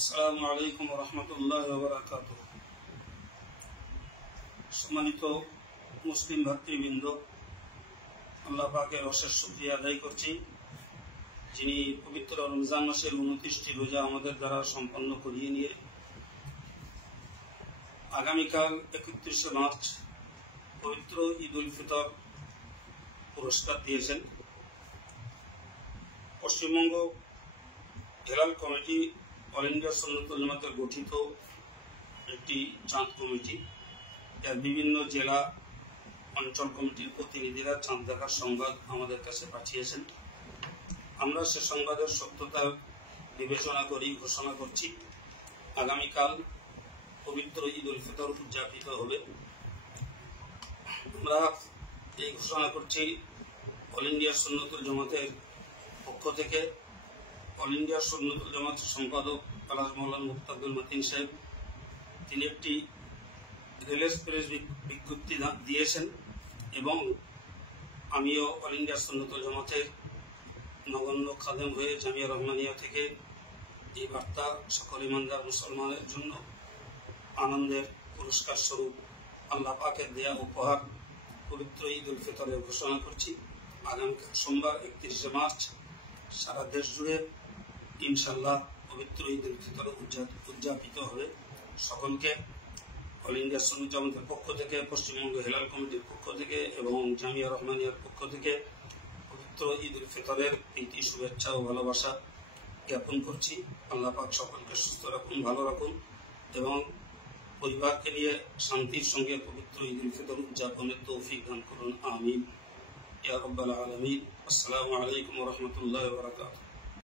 আসসালামু আলাইকুম ওয়া রাহমাতুল্লাহি ওয়া বারাকাতুহু। সম্মানিত মুসলিম ভাতৃবৃন্দ, আল্লাহ পাকের অশেষ শুকরিয়া আদায় করছি, যিনি পবিত্র রমজান মাসের 29টি রোজা আমাদের দ্বারা সম্পন্ন করিয়ে নিয়ে আগামীকাল 31শে মার্চ পবিত্র ঈদ উল ফিতর পুরস্কার দিয়েছেন। পশ্চিমবঙ্গ হেলাল কমিটি অল ইন্ডিয়া সুন্নাতুল জামাতের গঠিত একটি চাঁদ কমিটি, এর বিভিন্ন জেলা অঞ্চল কমিটির প্রতিনিধিরা চাঁদ দেখার সংবাদ আমাদের কাছে পাঠিয়েছেন। আমরা সে সংবাদের সত্যতা বিবেচনা করি ঘোষণা করছি, আগামীকাল পবিত্র ঈদ উল ফিতর উদযাপিত হবে। আমরা এই ঘোষণা করছি অল ইন্ডিয়া সুন্নাতুল জামাতের পক্ষ থেকে। অল ইন্ডিয়া সুন্নাতুল জামাতের সম্পাদক আলহাজ মাওলানা মুফতি আব্দুল মতিন সাহেব, তিনি একটি রিলিজ প্রেস বিজ্ঞপ্তি দিয়েছেন এবং আমিও অল ইন্ডিয়া সুন্নাতুল জামাতের নগণ্য খাদেম হয়ে জামিয়া রহমানিয়া থেকে এই বার্তা সকল ইমানদার মুসলমানের জন্য আনন্দের পুরস্কার স্বরূপ আল্লাহ পাকের দেয়া উপহার পবিত্র ঈদ উল ফিতরের ঘোষণা করছি। আগামীকাল সোমবার 31শে মার্চ সারা দেশ জুড়ে ইনশাল্লাহ পবিত্র ঈদ উল ফিতর উদযাপিত হবে। সকলকে অল ইন্ডিয়া সুন্নাতুল জামাতের পক্ষ থেকে, পশ্চিমবঙ্গ হেলাল কমিটির পক্ষ থেকে এবং জামিয়া রহমানিয়ার পক্ষ থেকে পবিত্র ঈদ উল ফিতরের প্রীতি, শুভেচ্ছা ও ভালোবাসা জ্ঞাপন করছি। আল্লাহ পাক সকলকে সুস্থ রাখুন, ভালো রাখুন এবং পরিবারকে নিয়ে শান্তির সঙ্গে পবিত্র ঈদ উল ফিতর উদযাপনের তৌফিক দান করুন। আমিন ইয়া রাব্বাল আলামিন। আসসালামু আলাইকুম ওয়া রাহমাতুল্লাহি ওয়া বারাকাতুহু।